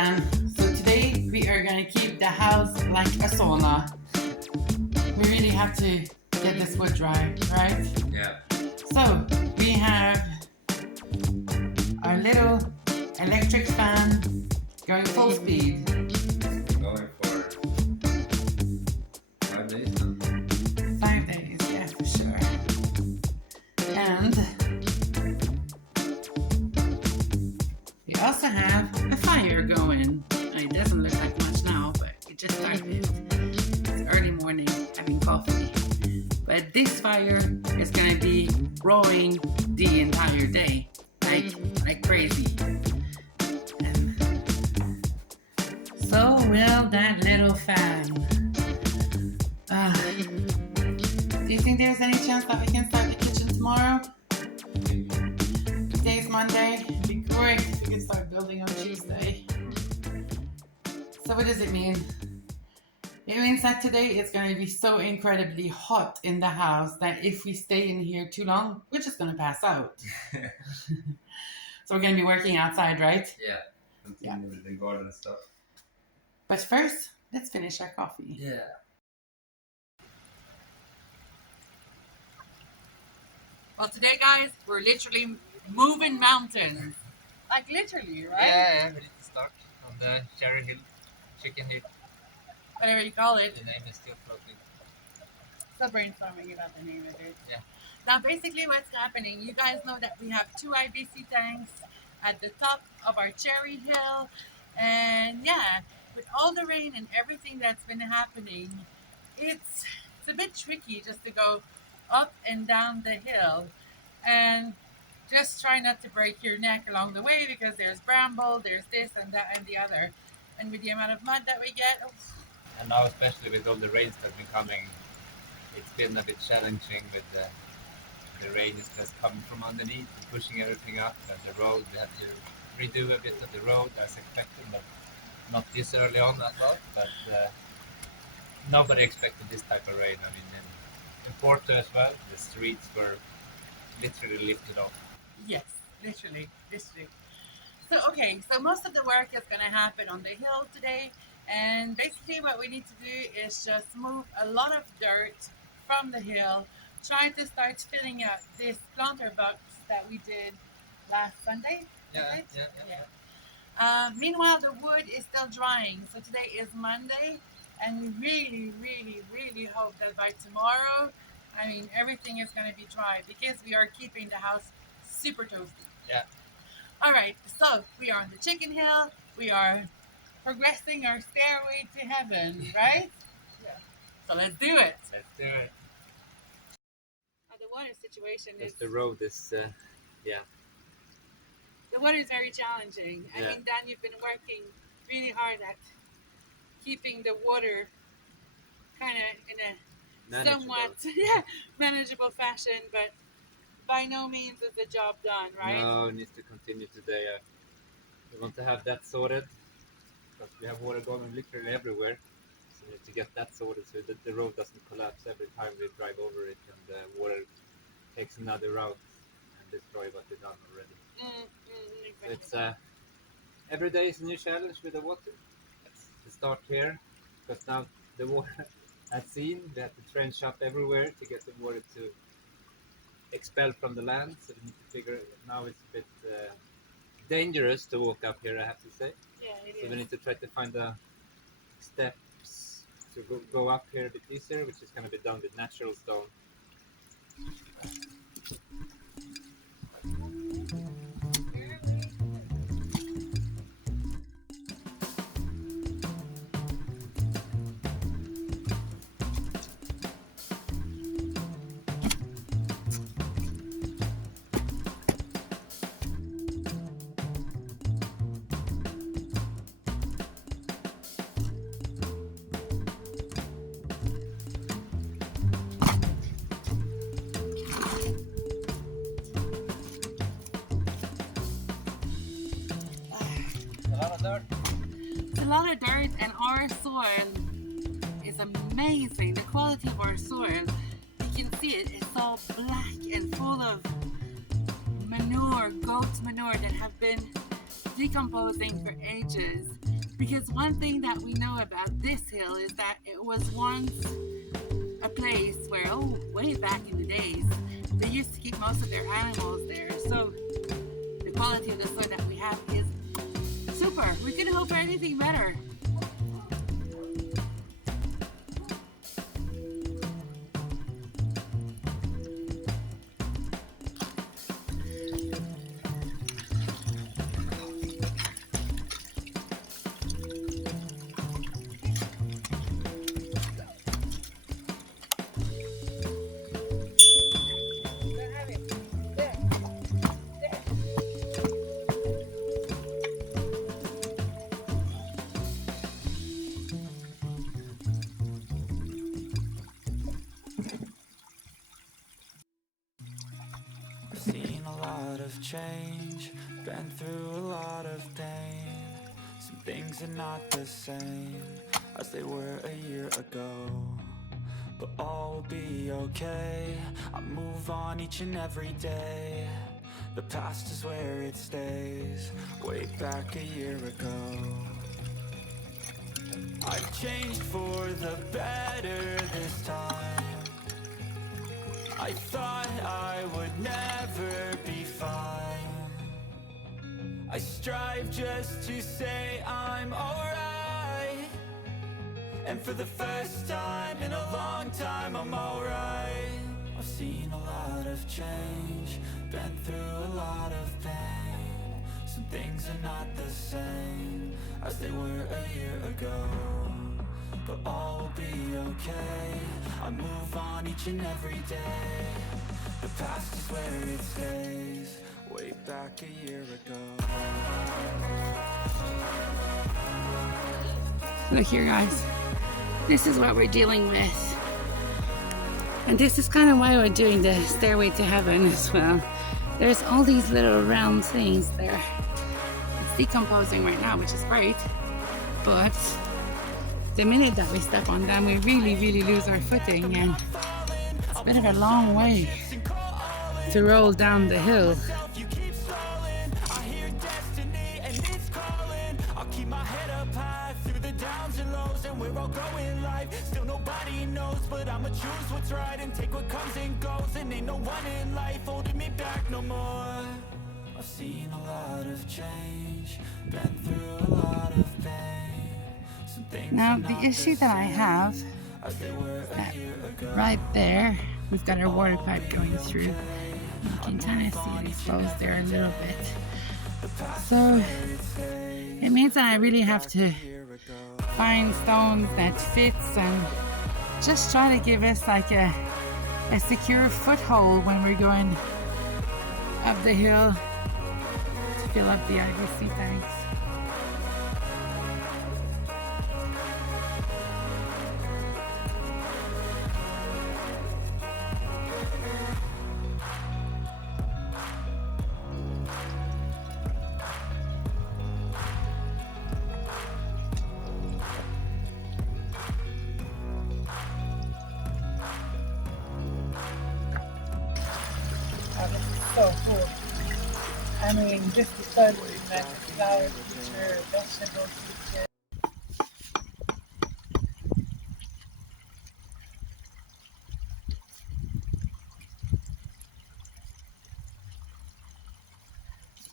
Dan. So today we are going to keep the house like a sauna. We really have to get this wood dry, right? Yeah. So we have our little electric fan going full speed. Going for 5 days now. 5 days, yeah, for sure. And we also have a fire going. It doesn't look like much now, but it just started. It's early morning, having coffee. But this fire is going to be roaring the entire day, like crazy. And so will that little fan. Do you think there's any chance that we can start the kitchen tomorrow? Today's Monday. It'd be great if we could start building on Tuesday. So what does it mean? It means that today it's going to be so incredibly hot in the house that if we stay in here too long, we're just going to pass out. So we're going to be working outside, right? Yeah. Continue with the garden stuff. But first, let's finish our coffee. Yeah. Well, today, guys, we're literally moving mountains. Like literally, right? Yeah, we need to start on the Cherry Hill, Chicken Hill. Whatever you call it. The name is still floating. Still brainstorming about the name of it. Yeah. Now, basically what's happening, you guys know that we have 2 IBC tanks at the top of our Cherry Hill. And yeah, with all the rain and everything that's been happening, it's a bit tricky just to go up and down the hill. And just try not to break your neck along the way because there's bramble, there's this and that and the other. And with the amount of mud that we get, And now, especially with all the rains that have been coming, it's been a bit challenging with the rain is just coming from underneath, pushing everything up, and the road, we had to redo a bit of the road as expected, but not this early on as well. But nobody expected this type of rain. I mean, in Porto as well, the streets were literally lifted off. yes, literally. So, okay, so most of the work is going to happen on the hill today. And basically what we need to do is just move a lot of dirt from the hill, try to start filling out this planter box that we did last Sunday. Yeah, right? yeah. Meanwhile, the wood is still drying. So today is Monday, and we really, really, really hope that by tomorrow, I mean, everything is going to be dry because we are keeping the house super toasty. Yeah. All right, so we are on the Chicken Hill. We are progressing our stairway to heaven, right? Yeah. So let's do it. Let's do it. The water situation is The road is, the water is very challenging. I Yeah. mean, Dan, you've been working really hard at keeping the water kind of in a somewhat manageable fashion, but by no means is the job done, right? No, it needs to continue today. We want to have that sorted because we have water going literally everywhere. So we need to get that sorted so that the road doesn't collapse every time we drive over it and the water takes another route and destroy what we've done already. Exactly. It's every day is a new challenge with the water. To start here, because now the water at sea, we have to trench up everywhere to get the water to expel from the land. So we need to figure it. Now it's a bit dangerous to walk up here, I have to say. Yeah, it So is. we need to try to find the steps to go up here a bit easier, which is going to be done with natural stone. It's a lot of dirt, and our soil is amazing. The quality of our soil, you can see it, it's all black and full of manure, goat manure that have been decomposing for ages. Because one thing that we know about this hill is that it was once a place where, oh, way back in the days, they used to keep most of their animals there. So the quality of the soil that we have is super. We couldn't hope for anything better. I've seen a lot of change, been through a lot of pain. Some things are not the same as they were a year ago, but all will be okay. I move on each and every day. The past is where it stays, way back a year ago. I've changed for the better this time. I thought I would never be fine. I strive just to say I'm alright, and for the first time in a long time I'm alright. I've seen a lot of change, been through a lot of pain. Some things are not the same as they were a year ago, but all will be okay. I move on each and every day. The past is where it stays, way back a year ago. Look here, guys. This is what we're dealing with. And this is kind of why we're doing the Stairway to Heaven as well. There's all these little round things there. It's decomposing right now, which is great. But the minute that we step on them, we really lose our footing, and it's a bit of a long way to roll down the hill. Still nobody knows, but I'ma choose what's right and take what comes and goes. And ain't no one in life holding me back no more. I've seen a lot of change, been through a lot of pain. Now the issue that I have, that right there, we've got our water pipe going through. You can kind of see it exposed there a little bit. So it means that I really have to find stones that fits and just try to give us like a secure foothold when we're going up the hill to fill up the IBC tanks. So cool. I mean, just because we met the flower teacher, vegetable teacher.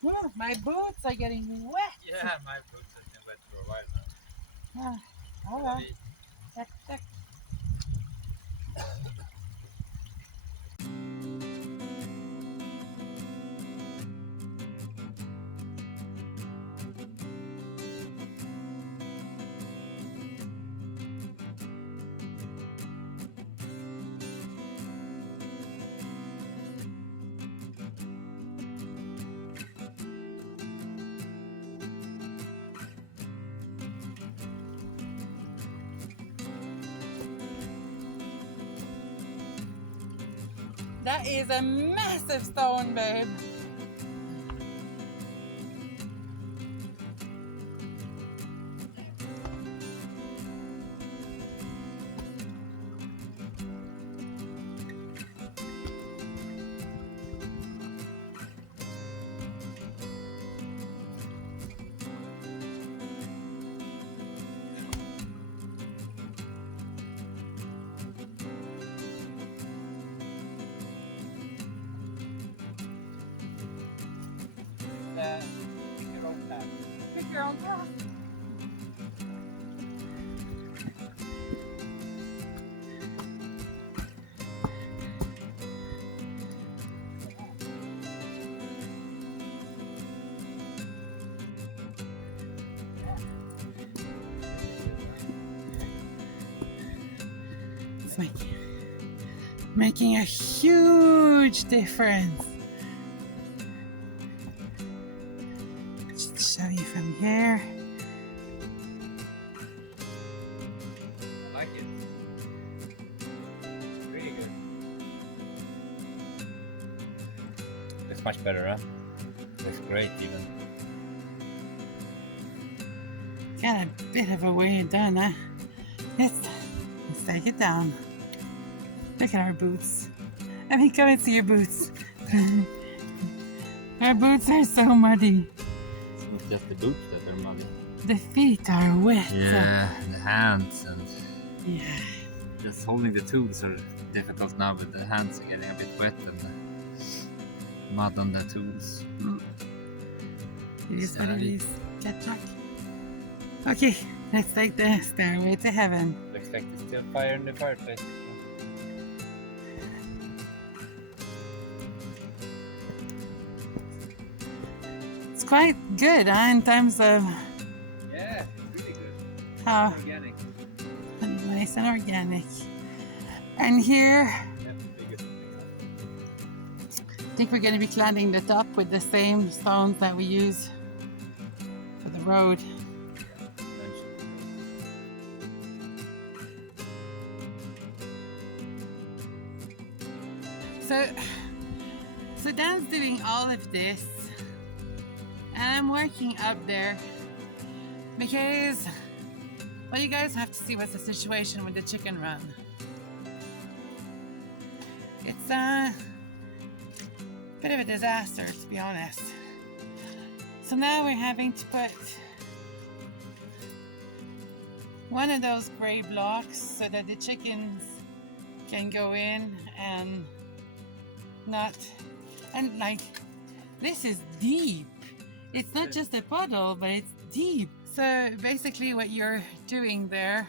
Whoa, my boots are getting wet. Yeah, my boots have been wet for a while now. All right. Check, check. That is a massive stone, babe. pick your own path. Pick your own path. It's making a huge difference. Just show you from here. I like it. Really good. Looks much better, huh? Looks great even. Got a bit of a way done, huh? Let's take it down. Look at our boots. I mean, come and see your boots. Our boots are so muddy. It's not just the boots that are muddy. The feet are wet. Yeah, the hands and Yeah. just holding the tools are difficult now, but the hands are getting a bit wet and mud on the tools. It is what it is. Get luck. Okay, let's take the stairway to heaven. Looks like there's still fire in the fireplace. It's quite good, huh, in terms of Yeah, it's really good. how Organic. nice and organic. And here, That's the biggest thing. I think we're going to be cladding the top with the same stones that we use for the road. So Dan's doing all of this, and I'm working up there because, well, you guys have to see what's the situation with the chicken run. It's a bit of a disaster, to be honest. So now we're having to put one of those gray blocks so that the chickens can go in and not, and like, this is deep. It's not just a puddle, but it's deep. So basically what you're doing there,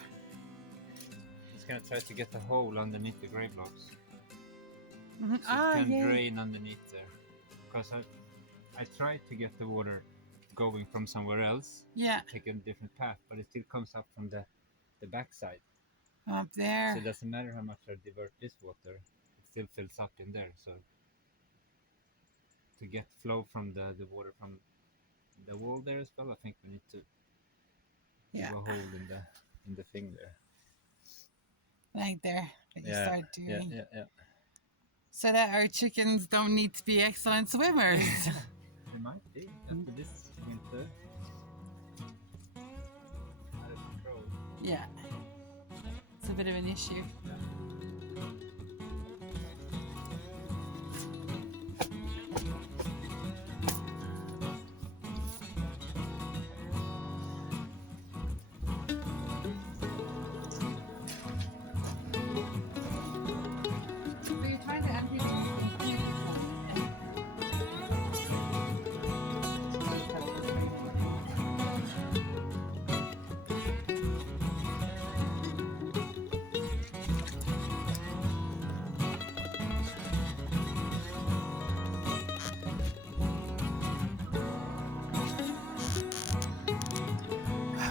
Just gonna try to get a hole underneath the grey blocks. Mhm. So it can yeah. drain underneath there. Because I tried to get the water going from somewhere else, Yeah, take a different path, but it still comes up from the backside. up So there. it doesn't matter how much I divert this water, it still fills up in there. So to get flow from the water from the wall there as well, I think we need to Yeah, do a hole in the thing there. like there, that you start doing. Yeah. So that our chickens don't need to be excellent swimmers. It might be after this winter. Out of control. Yeah, it's a bit of an issue. So you're trying to empty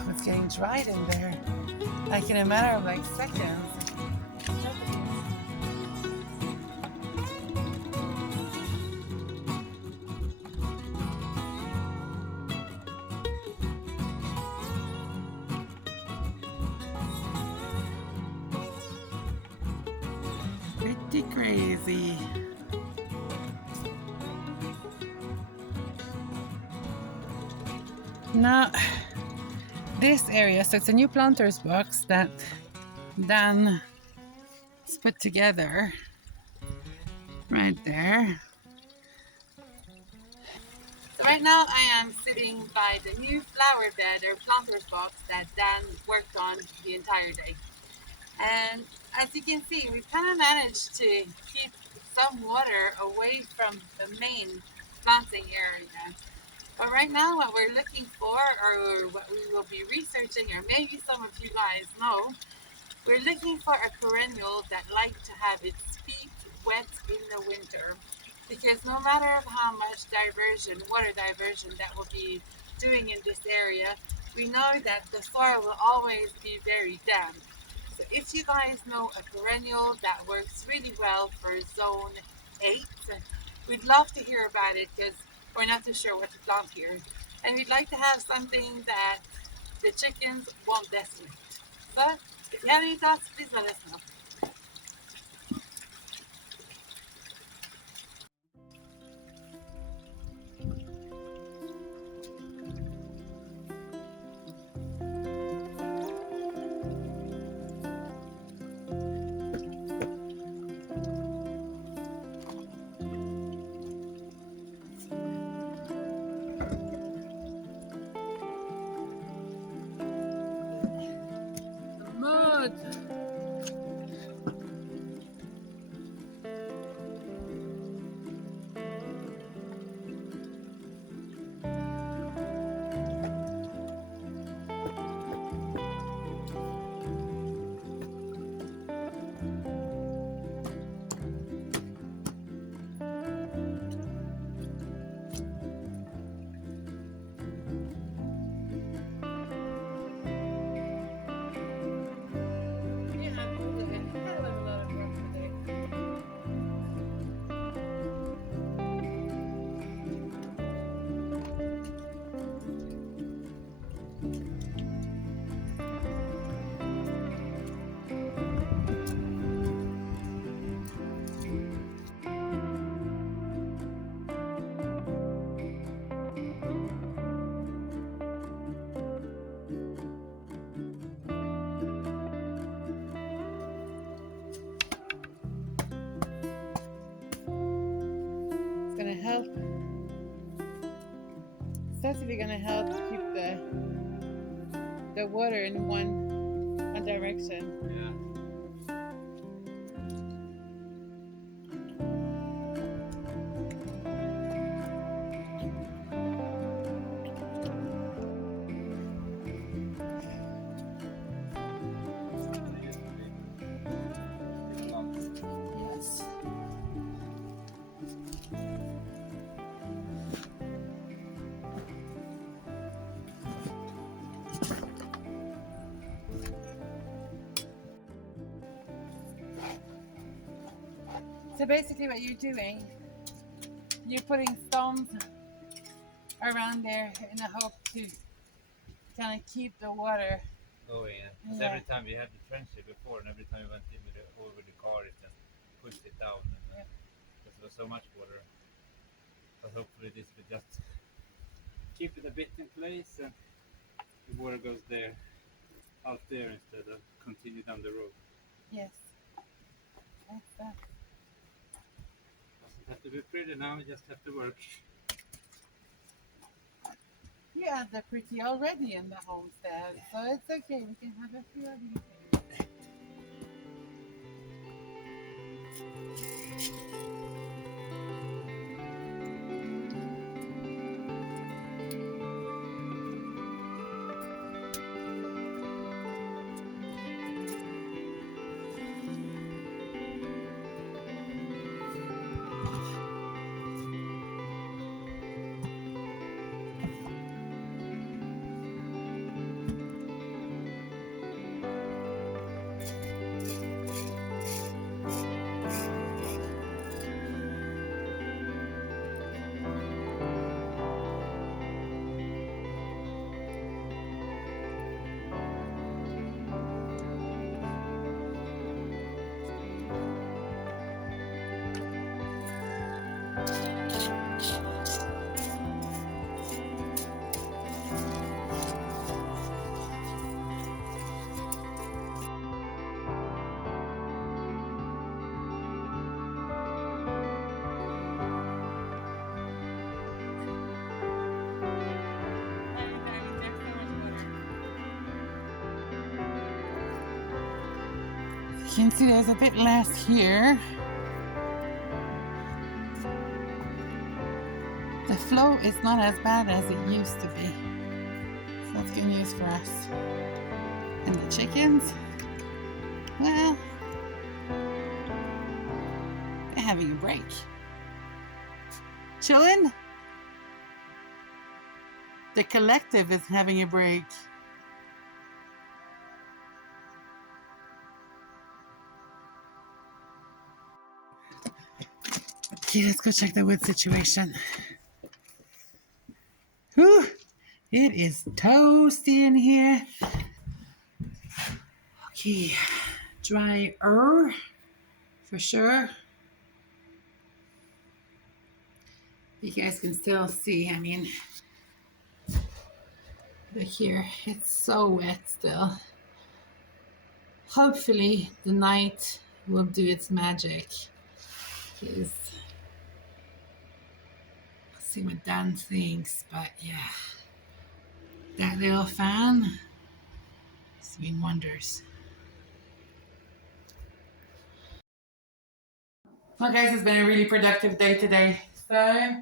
It's getting dried in there, like in a matter of like seconds. Pretty crazy. Now, this area, so it's a new planters box that Dan has put together right there. So right now I am sitting by the new flower bed or planters box that Dan worked on the entire day. And as you can see, we've kind of managed to keep some water away from the main planting area. But right now, what we're looking for, or what we will be researching, or maybe some of you guys know, we're looking for a perennial that like to have its feet wet in the winter. Because no matter how much diversion, water diversion that we'll be doing in this area, we know that the soil will always be very damp. So if you guys know a perennial that works really well for zone 8, we'd love to hear about it because we're not too sure what to plant here. And we'd like to have something that the chickens won't decimate. So if you have any thoughts, please let us know. Mud. It's gonna help. It's actually gonna help keep the water in one direction. Yeah. Yes. So basically, what you're doing, you're putting stones around there in the hope to kind of keep the water. Oh yeah. Because Yeah. every time we had the trench here before, and every time we went in with over the car, it just pushed it down. And, Yeah. because there was so much water. But hopefully this will just keep it a bit in place, and the water goes there, out there instead of continue down the road. Yes. That's that. Doesn't have to be pretty now. We just have to work. You have the pretty already in the homestead, so it's okay. We can have a few of these things. You can see there's a bit less here. The flow is not as bad as it used to be. So that's good news for us. And the chickens, well, they're having a break. Chillin'? The collective is having a break. Okay, let's go check the wood situation. Whew, it is toasty in here. Okay, drier for sure. You guys can still see, I mean, look here, it's so wet still. Hopefully the night will do its magic. Because let's see what Dan thinks, but yeah, that little fan is doing wonders. Well guys, it's been a really productive day today. So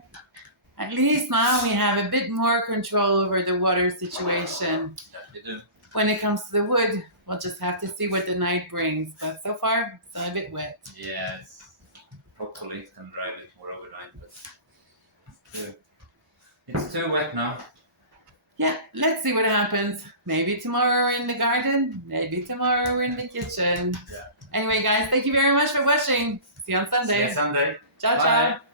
at least now we have a bit more control over the water situation. That we do. When it comes to the wood, we'll just have to see what the night brings. But so far, it's a bit wet. Yes. Hopefully it can dry a bit more overnight, but it's too wet now. Yeah, let's see what happens. Maybe tomorrow we're in the garden. Maybe tomorrow we're in the kitchen. Yeah. Anyway, guys, thank you very much for watching. See you on Sunday. See you Sunday. Ciao, Bye. ciao.